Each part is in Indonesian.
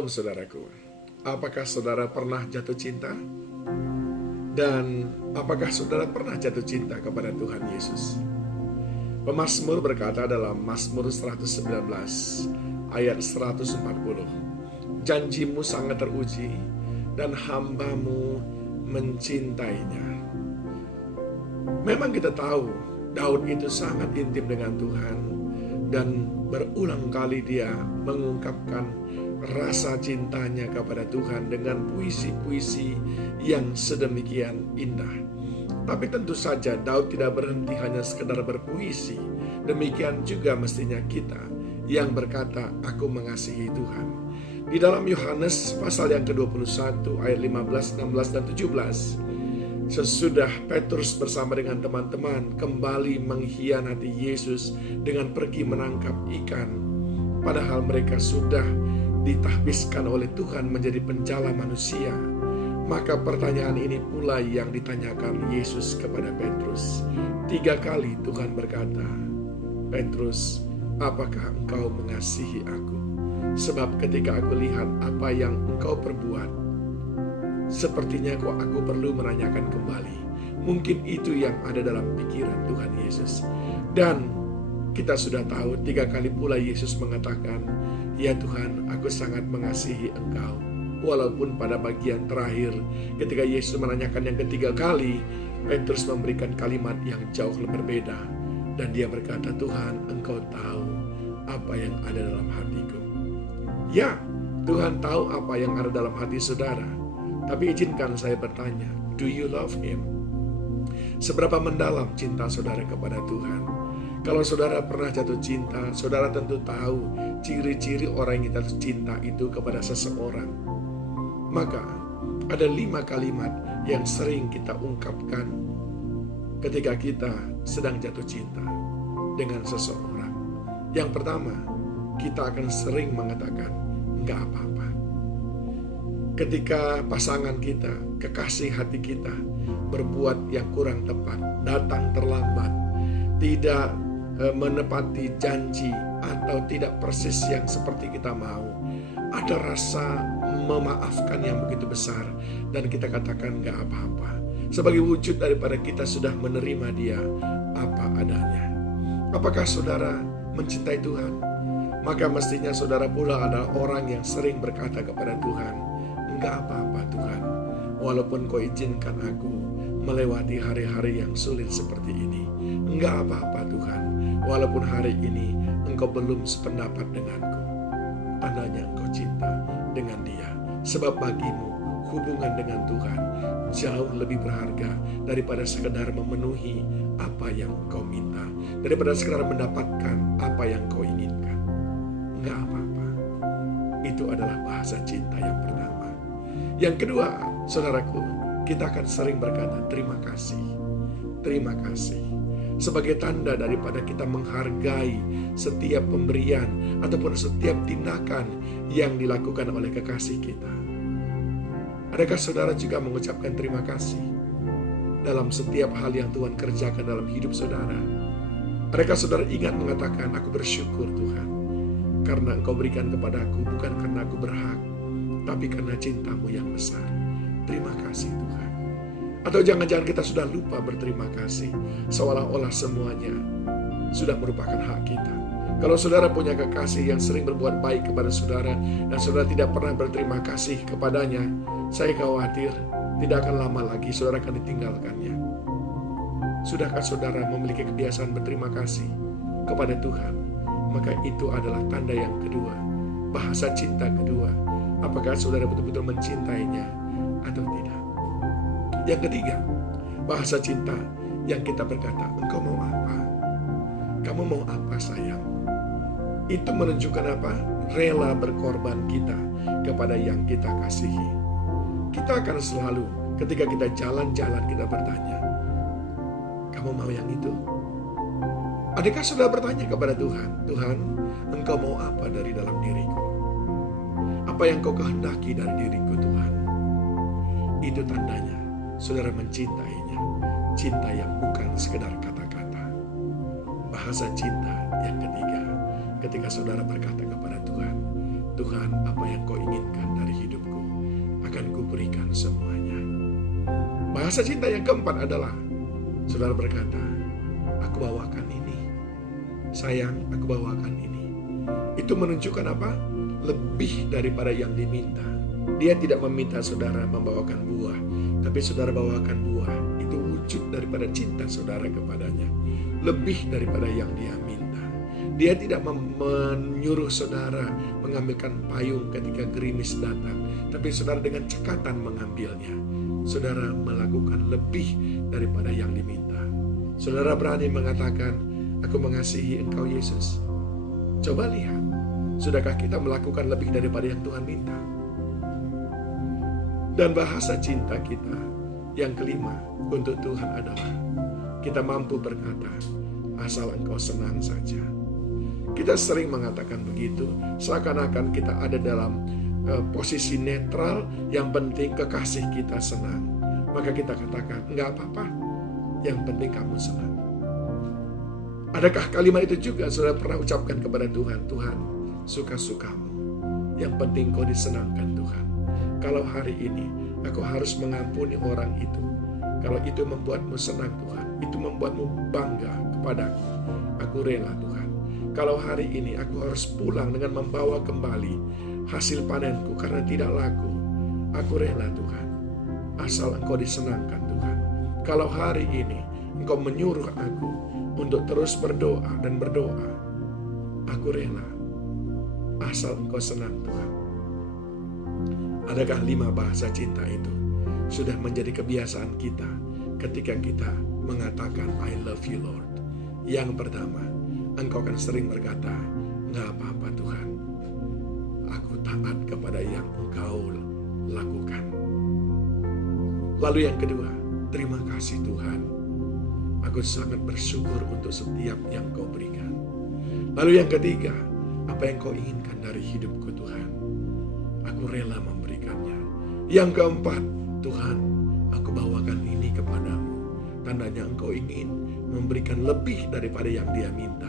Shalom saudaraku. Apakah saudara pernah jatuh cinta? Dan apakah saudara pernah jatuh cinta kepada Tuhan Yesus? Pemazmur berkata dalam Mazmur 119 ayat 140, janjimu sangat teruji dan hambamu mencintainya. Memang kita tahu Daud itu sangat intim dengan Tuhan dan berulang kali dia mengungkapkan rasa cintanya kepada Tuhan dengan puisi-puisi yang sedemikian indah. Tapi tentu saja Daud tidak berhenti hanya sekedar berpuisi. Demikian juga mestinya kita yang berkata, aku mengasihi Tuhan. Di dalam Yohanes pasal yang ke-21 ayat 15, 16, dan 17, sesudah Petrus bersama dengan teman-teman kembali mengkhianati Yesus dengan pergi menangkap ikan, padahal mereka sudah ditahbiskan oleh Tuhan menjadi penjala manusia, maka pertanyaan ini pula yang ditanyakan Yesus kepada Petrus. 3 kali Tuhan berkata, Petrus, apakah engkau mengasihi aku? Sebab ketika aku lihat apa yang engkau perbuat, sepertinya kok aku perlu menanyakan kembali. Mungkin itu yang ada dalam pikiran Tuhan Yesus. Dan kita sudah tahu 3 kali pula Yesus mengatakan, ya Tuhan, aku sangat mengasihi engkau. Walaupun pada bagian terakhir ketika Yesus menanyakan yang ketiga kali, Petrus memberikan kalimat yang jauh berbeda. Dan dia berkata, Tuhan, engkau tahu apa yang ada dalam hatiku. Ya, Tuhan tahu apa yang ada dalam hati saudara. Tapi izinkan saya bertanya, do you love him? Seberapa mendalam cinta saudara kepada Tuhan? Kalau saudara pernah jatuh cinta, saudara tentu tahu ciri-ciri orang yang jatuh cinta itu kepada seseorang. Maka ada 5 kalimat yang sering kita ungkapkan ketika kita sedang jatuh cinta dengan seseorang. Yang pertama, kita akan sering mengatakan, enggak apa-apa. Ketika pasangan kita, kekasih hati kita berbuat yang kurang tepat, datang terlambat, tidak menepati janji atau tidak persis yang seperti kita mau, ada rasa memaafkan yang begitu besar dan kita katakan gak apa-apa, sebagai wujud daripada kita sudah menerima dia apa adanya. Apakah saudara mencintai Tuhan? Maka mestinya saudara pula adalah orang yang sering berkata kepada Tuhan, enggak apa-apa Tuhan, walaupun kau izinkan aku melewati hari-hari yang sulit seperti ini. Enggak apa-apa Tuhan, walaupun hari ini engkau belum sependapat denganku. Tandanya engkau cinta dengan dia. Sebab bagimu hubungan dengan Tuhan jauh lebih berharga daripada sekedar memenuhi apa yang engkau minta, daripada sekedar mendapatkan apa yang kau inginkan. Enggak apa-apa. Itu adalah bahasa cinta yang pertama. Yang kedua, saudaraku, kita akan sering berkata terima kasih. Terima kasih. Sebagai tanda daripada kita menghargai setiap pemberian ataupun setiap tindakan yang dilakukan oleh kekasih kita. Adakah saudara juga mengucapkan terima kasih dalam setiap hal yang Tuhan kerjakan dalam hidup saudara? Adakah saudara ingat mengatakan, aku bersyukur Tuhan, karena engkau berikan kepadaku bukan karena aku berhak, tapi karena cintamu yang besar. Terima kasih Tuhan. Atau jangan-jangan kita sudah lupa berterima kasih, seolah-olah semuanya sudah merupakan hak kita. Kalau saudara punya kekasih yang sering berbuat baik kepada saudara dan saudara tidak pernah berterima kasih kepadanya, saya khawatir tidak akan lama lagi saudara akan ditinggalkannya. Sudahkah saudara memiliki kebiasaan berterima kasih kepada Tuhan? Maka itu adalah tanda yang kedua, bahasa cinta kedua. Apakah saudara betul-betul mencintainya atau tidak? Yang ketiga, bahasa cinta yang kita berkata, engkau mau apa? Kamu mau apa sayang? Itu menunjukkan apa? Rela berkorban kita kepada yang kita kasihi. Kita akan selalu ketika kita jalan-jalan kita bertanya, kamu mau yang itu? Adakah saudara bertanya kepada Tuhan, Tuhan, engkau mau apa dari dalam diriku? Apa yang kau kehendaki dari diriku Tuhan? Itu tandanya saudara mencintainya. Cinta yang bukan sekedar kata-kata. Bahasa cinta yang ketiga, ketika saudara berkata kepada Tuhan, Tuhan, apa yang kau inginkan dari hidupku akan kuberikan semuanya. Bahasa cinta yang keempat adalah saudara berkata, aku bawakan ini. Sayang, aku bawakan ini. Itu menunjukkan apa? Lebih daripada yang diminta. Dia tidak meminta saudara membawakan buah, tapi saudara bawakan buah. Itu wujud daripada cinta saudara kepadanya. Lebih daripada yang dia minta. Dia tidak menyuruh saudara mengambilkan payung ketika gerimis datang, tapi saudara dengan cekatan mengambilnya. Saudara melakukan lebih daripada yang diminta. Saudara berani mengatakan, aku mengasihi engkau Yesus. Coba lihat, sudahkah kita melakukan lebih daripada yang Tuhan minta? Dan bahasa cinta kita yang kelima untuk Tuhan adalah kita mampu berkata, asal engkau senang saja. Kita sering mengatakan begitu, seakan-akan kita ada dalam posisi netral, yang penting kekasih kita senang. Maka kita katakan, enggak apa-apa, yang penting kamu senang. Adakah kalimat itu juga saudara pernah ucapkan kepada Tuhan? Tuhan, suka-sukamu, yang penting kau disenangkan Tuhan. Kalau hari ini aku harus mengampuni orang itu, kalau itu membuatmu senang Tuhan, itu membuatmu bangga kepadaku, aku rela Tuhan. Kalau hari ini aku harus pulang dengan membawa kembali hasil panenku karena tidak laku, aku rela Tuhan, asal engkau disenangkan Tuhan. Kalau hari ini engkau menyuruh aku untuk terus berdoa dan berdoa, aku rela, asal engkau senang Tuhan. Adakah 5 bahasa cinta itu sudah menjadi kebiasaan kita ketika kita mengatakan I love you Lord? Yang pertama, engkau akan sering berkata, enggak apa-apa Tuhan, aku taat kepada yang engkau lakukan. Lalu yang kedua, terima kasih Tuhan, aku sangat bersyukur untuk setiap yang kau berikan. Lalu yang ketiga, apa yang kau inginkan dari hidupku Tuhan, aku rela memberikannya. Yang keempat, Tuhan, aku bawakan ini kepadamu. Tandanya engkau ingin memberikan lebih daripada yang dia minta.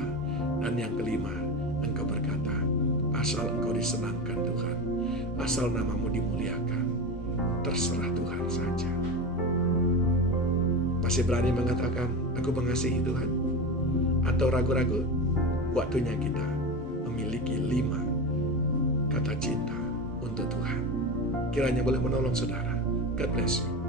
Dan yang kelima, engkau berkata, asal engkau disenangkan Tuhan, asal namamu dimuliakan, terserah Tuhan saja. Masih berani mengatakan, aku mengasihi Tuhan? Atau ragu-ragu? Waktunya kita memiliki 5 kata cinta untuk Tuhan. Kiranya boleh menolong saudara. God bless you.